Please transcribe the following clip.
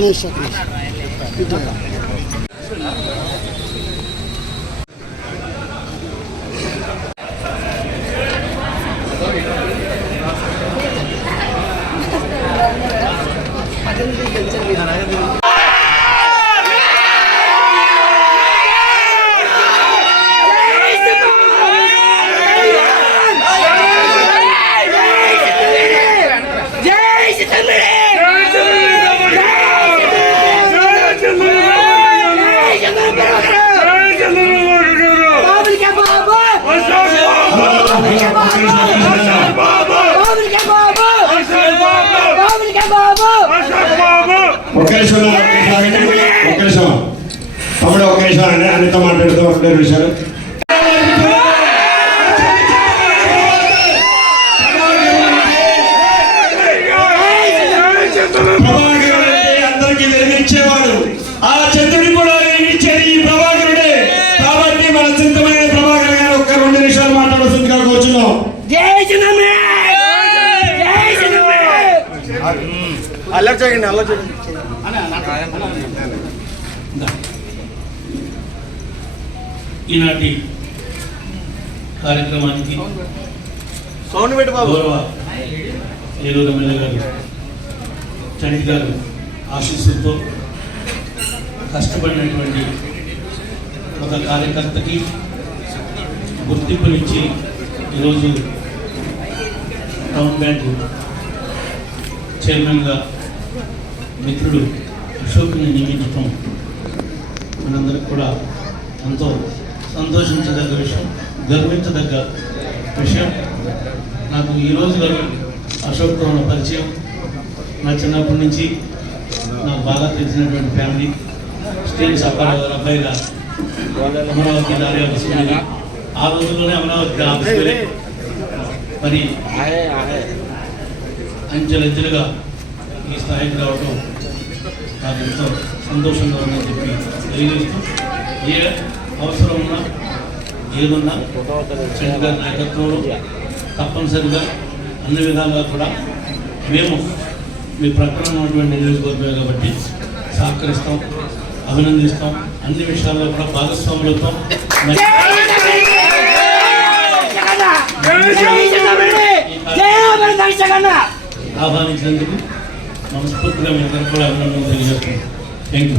నిమిషం తమ్ముడు ఒక్క నిమిషం అన్నితో మాట్లాడుతూ ఒకటే విషయాలు. ప్రభాకరుడు అంటే అందరికి వెలిగించేవాడు. ఆ చంద్రుడి కూడా వెలిగించేది ఈ ప్రభాకరుడే. కాబట్టి మన చింతమైన ప్రభాకర్ గారు ఒక్క 2 నిమిషాలు మాట్లాడుతుందిగా కూర్చున్నాం. అల్లరి చేయండి, అల్లరి చేయండి. ఈనాటి కార్యక్రమానికి గౌరవ ఏలూరు ఎమ్మెల్యే గారు చండి గారు ఆశీస్సులతో కష్టపడినటువంటి ఒక కార్యకర్తకి గుర్తింపునిచ్చి ఈరోజు టౌన్ బ్యాంకు చైర్మన్గా మిత్రుడు అశోక్ని నియమించడం మనందరికి కూడా ఎంతో సంతోషించదగ్గ విషయం, గర్వించదగ్గ విషయం. నాకు ఈరోజు అశోక్తో ఉన్న పరిచయం నా చిన్నప్పటి నుంచి నాకు బాగా తెలిసినటువంటి ఫ్యామిలీ. స్టేట్ సప్పారావు గారు అబ్బాయిగా అమరావతి దారి ఆఫీస్, ఆ రోజుల్లోనే అమరావతి ఆఫీస్ మరి అంచెలంచెలుగా ఈ స్థాయికి రావడం నాకు ఎంతో సంతోషంగా ఉందని చెప్పి తెలియజేస్తూ, ఏ అవసరం ఉన్నా ఏదున్నా చండి గారి నాయకత్వంలో తప్పనిసరిగా అన్ని విధాలుగా కూడా మేము మీ ప్రక్కన ఉన్నటువంటి నియోజకవర్గం కాబట్టి సహకరిస్తాం, అభినందిస్తాం. అన్ని విషయాల్లో కూడా భాగస్వాములతో ఆహ్వానించినందుకు మనస్ఫూర్తిగా మీ అందరికీ కూడా అభినందనలు తెలియజేస్తున్నాం. Thank you.